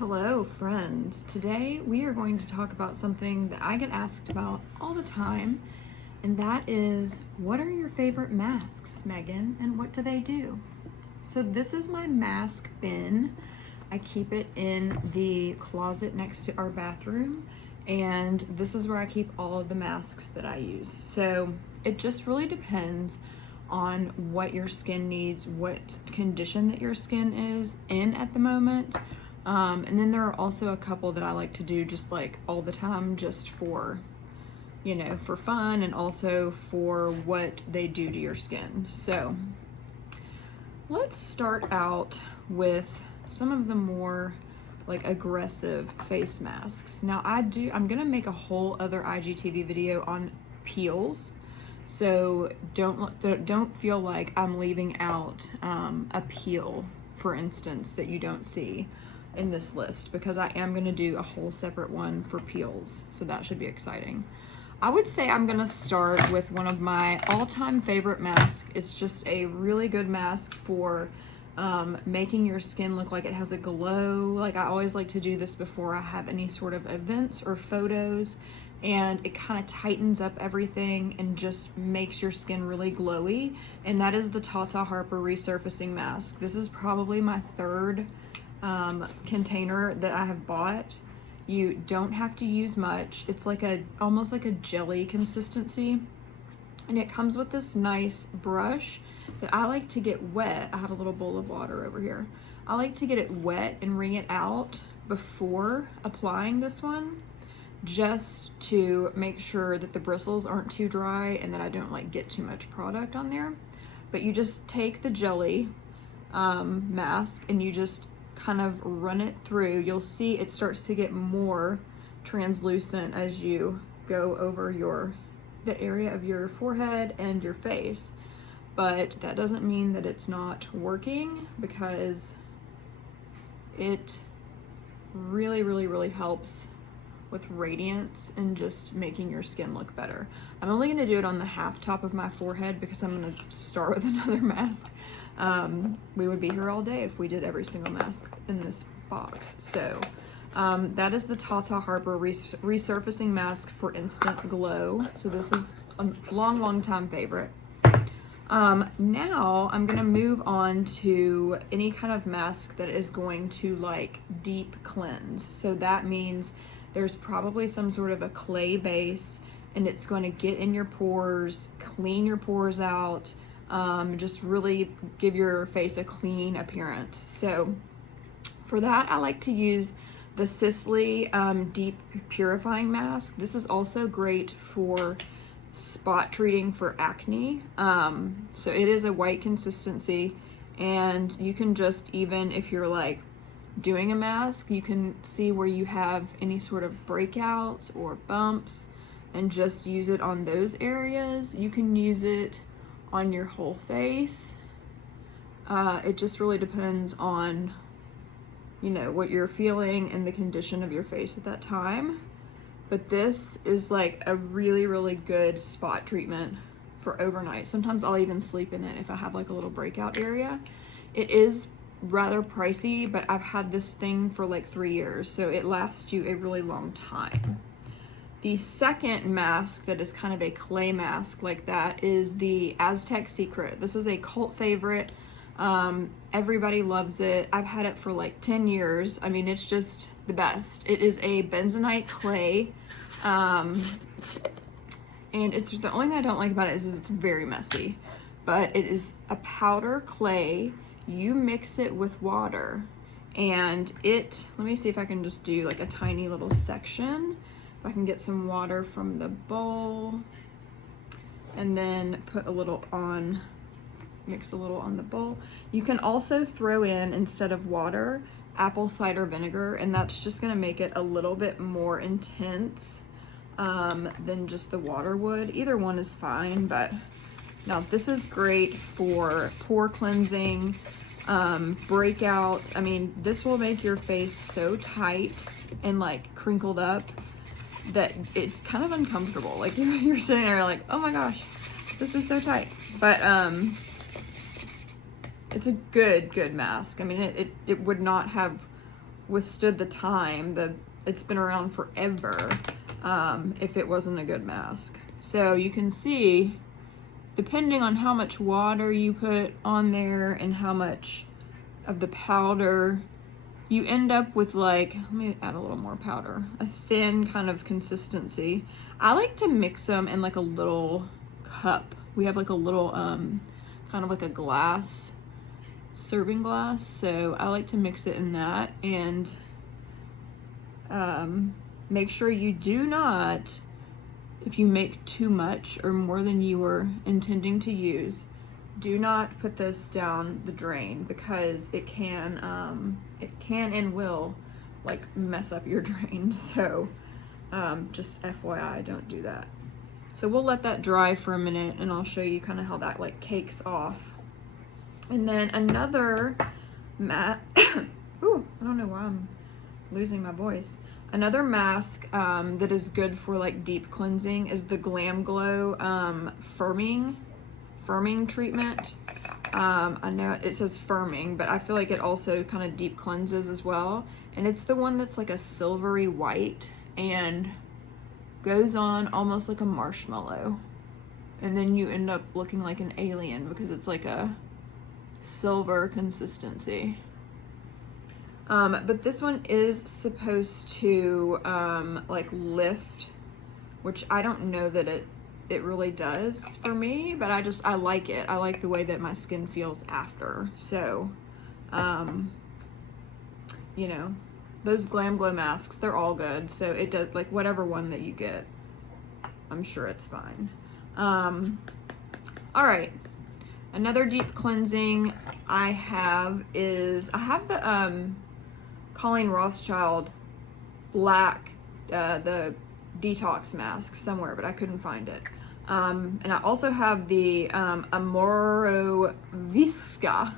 Hello, friends. Today we are going to talk about something that I get asked about all the time, and that is, what are your favorite masks, Megan, and what do they do? So this is my mask bin. I keep it in the closet next to our bathroom, and this is where I keep all of the masks that I use. So it just really depends on what your skin needs, what condition that your skin is in at the moment. And then there are also a couple that I like to do just like all the time, just for, for fun, and also for what they do to your skin. So let's start out with some of the more like aggressive face masks. Now I'm gonna make a whole other IGTV video on peels. So don't feel like I'm leaving out a peel, for instance, that you don't see in this list, because I am going to do a whole separate one for peels, so that should be exciting. I would say I'm going to start with one of my all-time favorite masks. It's just a really good mask for making your skin look like it has a glow. Like, I always like to do this before I have any sort of events or photos, and it kind of tightens up everything and just makes your skin really glowy, and that is the Tata Harper Resurfacing Mask. This is probably my third container that I have bought. You don't have to use much. It's like almost like a jelly consistency, and it comes with this nice brush that I like to get wet. I have a little bowl of water over here. I like to get it wet and wring it out before applying this one, just to make sure that the bristles aren't too dry and that I don't like get too much product on there. But you just take the jelly mask and you just kind of run it through. You'll see it starts to get more translucent as you go over the area of your forehead and your face. But that doesn't mean that it's not working, because it really, really, really helps with radiance and just making your skin look better. I'm only going to do it on the half top of my forehead because I'm going to start with another mask. We would be here all day if we did every single mask in this box. So that is the Tata Harper Resurfacing Mask for Instant Glow. So this is a long time favorite. Now I'm gonna move on to any kind of mask that is going to like deep cleanse. So that means there's probably some sort of a clay base, and it's going to get in your pores, clean your pores out, just really give your face a clean appearance. So for that, I like to use the Sisley Deep Purifying Mask. This is also great for spot treating for acne. So it is a white consistency, and you can just, even if you're like doing a mask, you can see where you have any sort of breakouts or bumps and just use it on those areas. You can use it on your whole face. It just really depends on, what you're feeling and the condition of your face at that time. But this is like a really, really good spot treatment for overnight. Sometimes I'll even sleep in it if I have like a little breakout area. It is rather pricey, but I've had this thing for like 3 years, so it lasts you a really long time. The second mask that is kind of a clay mask like that is the Aztec Secret. This is a cult favorite. Everybody loves it. I've had it for like 10 years. I mean, it's just the best. It is a Benzonite Clay. And it's the only thing I don't like about it is it's very messy. But it is a powder clay. You mix it with water, and let me see if I can just do like a tiny little section. If I can get some water from the bowl, and then put a little on, mix a little on the bowl. You can also throw in, instead of water, apple cider vinegar, and that's just gonna make it a little bit more intense than just the water would. Either one is fine, but now this is great for pore cleansing, breakouts. I mean, this will make your face so tight and like crinkled up that it's kind of uncomfortable. Like you're sitting there like, oh my gosh, this is so tight. But it's a good mask. I mean, it would not have withstood the time. It's been around forever if it wasn't a good mask. So you can see, depending on how much water you put on there and how much of the powder, you end up with, like, let me add a little more powder, a thin kind of consistency. I like to mix them in like a little cup. We have like a little kind of like a glass, serving glass, so I like to mix it in that. And make sure you do not, if you make too much or more than you were intending to use, do not put this down the drain, because it can and will like mess up your drain. So just FYI, don't do that. So we'll let that dry for a minute and I'll show you kind of how that like cakes off. And then another ooh, I don't know why I'm losing my voice. Another mask that is good for like deep cleansing is the GlamGlow firming treatment. I know it says firming, but I feel like it also kind of deep cleanses as well. And it's the one that's like a silvery white and goes on almost like a marshmallow. And then you end up looking like an alien because it's like a silver consistency. But this one is supposed to like lift, which I don't know that it really does for me, but I like it. I like the way that my skin feels after. So, you know, those GlamGlow masks, they're all good. So it does, like, whatever one that you get, I'm sure it's fine. All right. Another deep cleansing I have the Colleen Rothschild black, the detox mask somewhere, but I couldn't find it. And I also have the Amoro Visca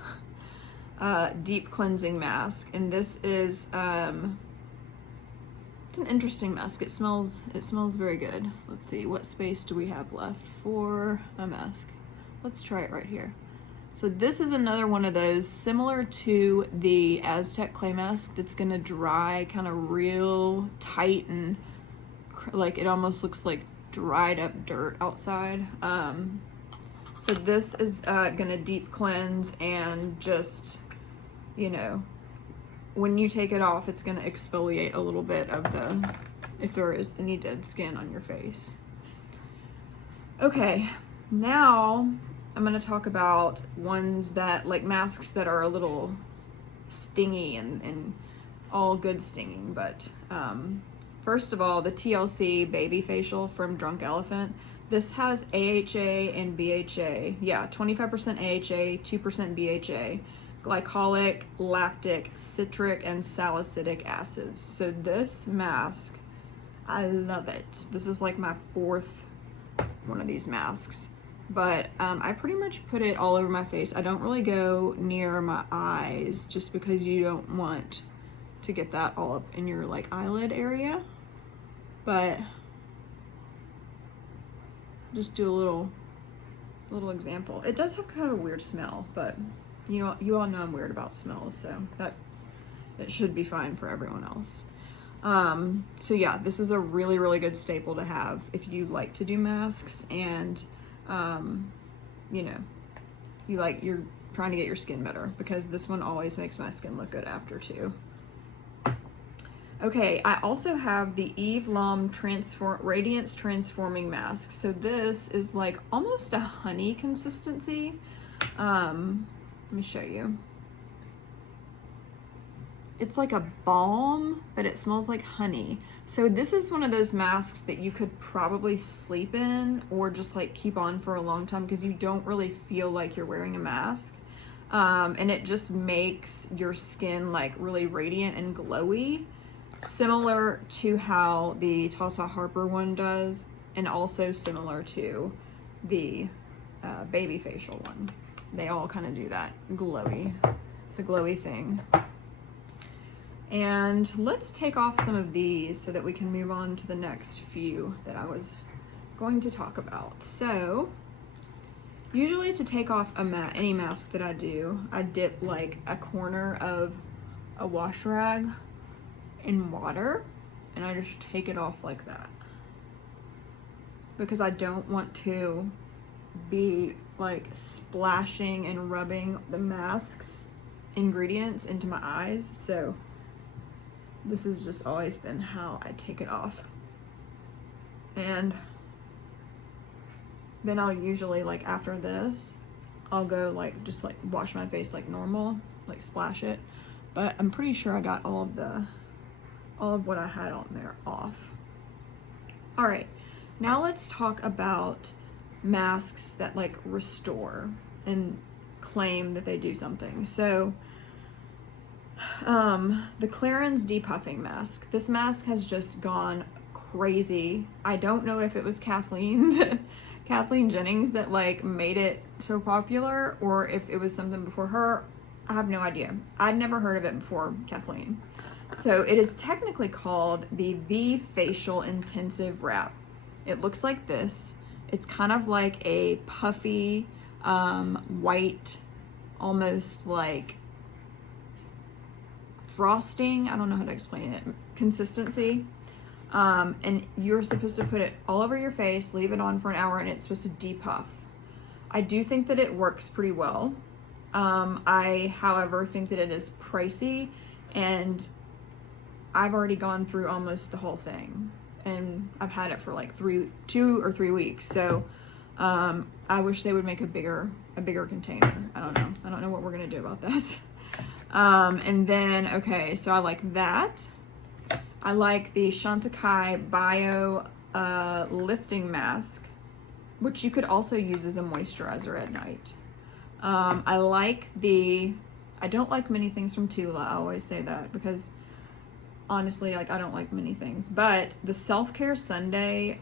deep cleansing mask, and this is it's an interesting mask. It smells very good. Let's see, what space do we have left for a mask? Let's try it right here. So this is another one of those similar to the Aztec Clay mask that's gonna dry kind of real tight and like it almost looks like dried up dirt outside. So this is gonna deep cleanse and just, you know, when you take it off, it's gonna exfoliate a little bit of if there is any dead skin on your face. Okay, now I'm gonna talk about ones that, like, masks that are a little stingy and all good stinging, but first of all, the TLC baby facial from Drunk Elephant. This has AHA and BHA. Yeah, 25% AHA, 2% BHA, glycolic, lactic, citric, and salicylic acids. So this mask, I love it. This is like my fourth one of these masks. But I pretty much put it all over my face. I don't really go near my eyes just because you don't want to get that all up in your like eyelid area. But just do a little example. It does have kind of a weird smell, but you all know I'm weird about smells, so that it should be fine for everyone else. So yeah, this is a really, really good staple to have if you like to do masks and you know, you're trying to get your skin better, because this one always makes my skin look good after too. Okay, I also have the Eve Lom Radiance Transforming Mask. So this is like almost a honey consistency. Let me show you. It's like a balm, but it smells like honey. So this is one of those masks that you could probably sleep in or just like keep on for a long time because you don't really feel like you're wearing a mask. And it just makes your skin like really radiant and glowy, similar to how the Tata Harper one does, and also similar to the baby facial one. They all kind of do that the glowy thing. And let's take off some of these so that we can move on to the next few that I was going to talk about. So usually to take off any mask that I do, I dip like a corner of a wash rag in water and I just take it off like that, because I don't want to be like splashing and rubbing the mask's ingredients into my eyes. So this has just always been how I take it off. And then I'll usually, like after this, I'll go like just like wash my face like normal, like splash it. But I'm pretty sure I got all of what I had on there off. All right, now let's talk about masks that like restore and claim that they do something. So the Clarins depuffing mask. This mask has just gone crazy. I don't know if it was Kathleen Jennings that like made it so popular, or if it was something before her. I have no idea. I'd never heard of it before Kathleen. So it is technically called the V Facial Intensive Wrap. It looks like this. It's kind of like a puffy, white, almost like frosting. I don't know how to explain it. Consistency. And you're supposed to put it all over your face, leave it on for an hour, and it's supposed to depuff. I do think that it works pretty well. I, however, think that it is pricey, and I've already gone through almost the whole thing, and I've had it for like 2 or 3 weeks. So I wish they would make a bigger container. I don't know what we're gonna do about that. And then, okay, so I like that. I like the Chantecaille Bio lifting mask, which you could also use as a moisturizer at night. I don't like many things from Tula. I always say that because honestly, like I don't like many things, but the Self-Care Sunday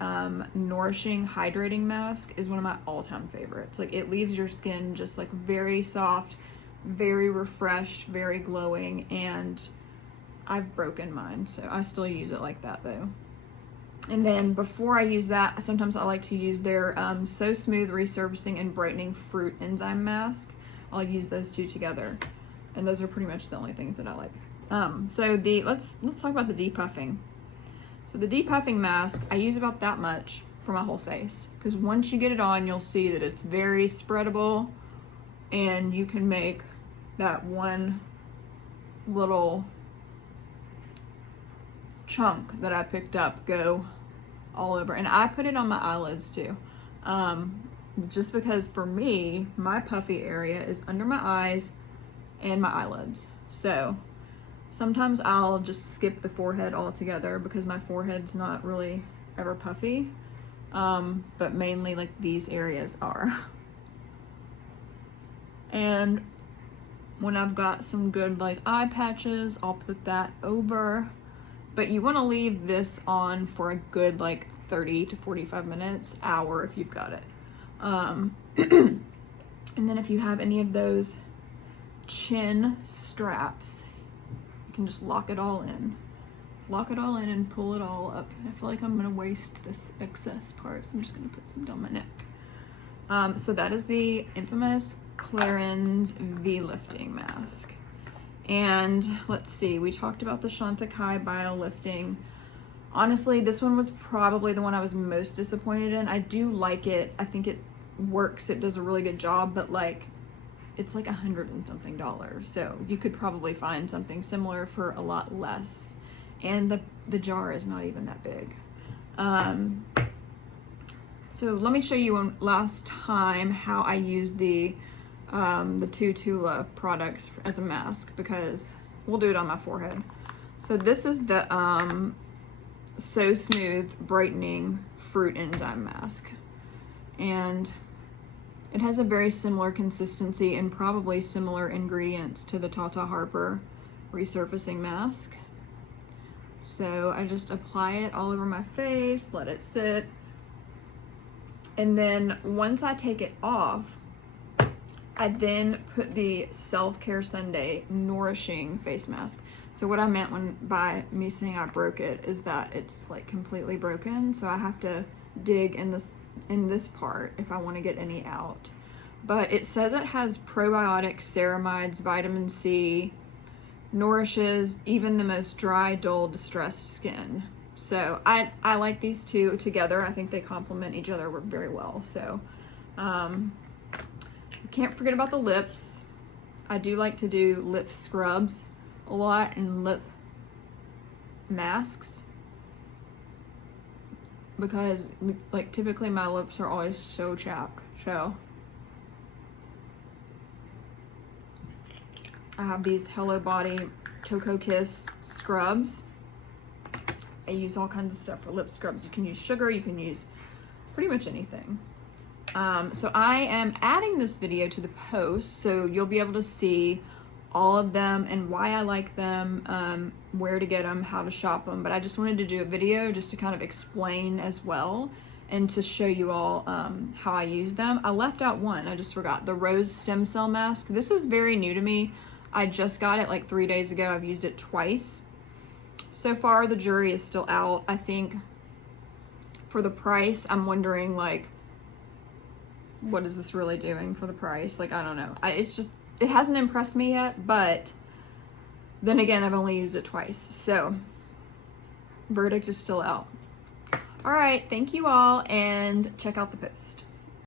Nourishing Hydrating Mask is one of my all-time favorites. Like it leaves your skin just like very soft, very refreshed, very glowing, and I've broken mine, so I still use it like that though. And then before I use that, sometimes I like to use their So Smooth Resurfacing and Brightening Fruit Enzyme Mask. I'll use those two together, and those are pretty much the only things that I like. So let's talk about the depuffing. So the depuffing mask, I use about that much for my whole face, because once you get it on, you'll see that it's very spreadable, and you can make that one little chunk that I picked up go all over. And I put it on my eyelids too, just because for me, my puffy area is under my eyes and my eyelids. So sometimes I'll just skip the forehead altogether because my forehead's not really ever puffy, but mainly like these areas are. And when I've got some good like eye patches, I'll put that over. But you want to leave this on for a good like 30 to 45 minutes, hour if you've got it. And then if you have any of those chin straps, you can just lock it all in. Lock it all in and pull it all up. I feel like I'm gonna waste this excess part, so I'm just gonna put some down my neck. So that is the infamous Clarins V Lifting Mask. And let's see, we talked about the Chantecaille Bio Lifting. Honestly, this one was probably the one I was most disappointed in. I do like it. I think it works. It does a really good job, but like, it's like $100 and something. So you could probably find something similar for a lot less. And the jar is not even that big. So let me show you one last time how I use the two Tula products as a mask, because we'll do it on my forehead. So this is the So Smooth Brightening Fruit Enzyme Mask, and it has a very similar consistency and probably similar ingredients to the Tata Harper Resurfacing Mask. So I just apply it all over my face, let it sit, and then once I take it off, I then put the Self-Care Sunday Nourishing face mask. So what I meant by me saying I broke it is that it's like completely broken, so I have to dig in this part if I want to get any out. But it says it has probiotic ceramides, vitamin C, nourishes even the most dry, dull, distressed skin. So I like these two together. I think they complement each other very well. So can't forget about the lips. I do like to do lip scrubs a lot and lip masks because like typically my lips are always so chapped. So I have these Hello Body Cocoa Kiss scrubs. I use all kinds of stuff for lip scrubs. You can use sugar, you can use pretty much anything. So I am adding this video to the post, so you'll be able to see all of them and why I like them, where to get them, how to shop them. But I just wanted to do a video just to kind of explain as well and to show you all how I use them. I left out one, I just forgot, the Rose Stem Cell Mask. This is very new to me. I just got it like 3 days ago. I've used it twice. So far, the jury is still out. I think for the price, I'm wondering like, what is this really doing for the price? Like, I don't know. It's just, it hasn't impressed me yet, but then again, I've only used it twice. So verdict is still out. All right, thank you all and check out the post.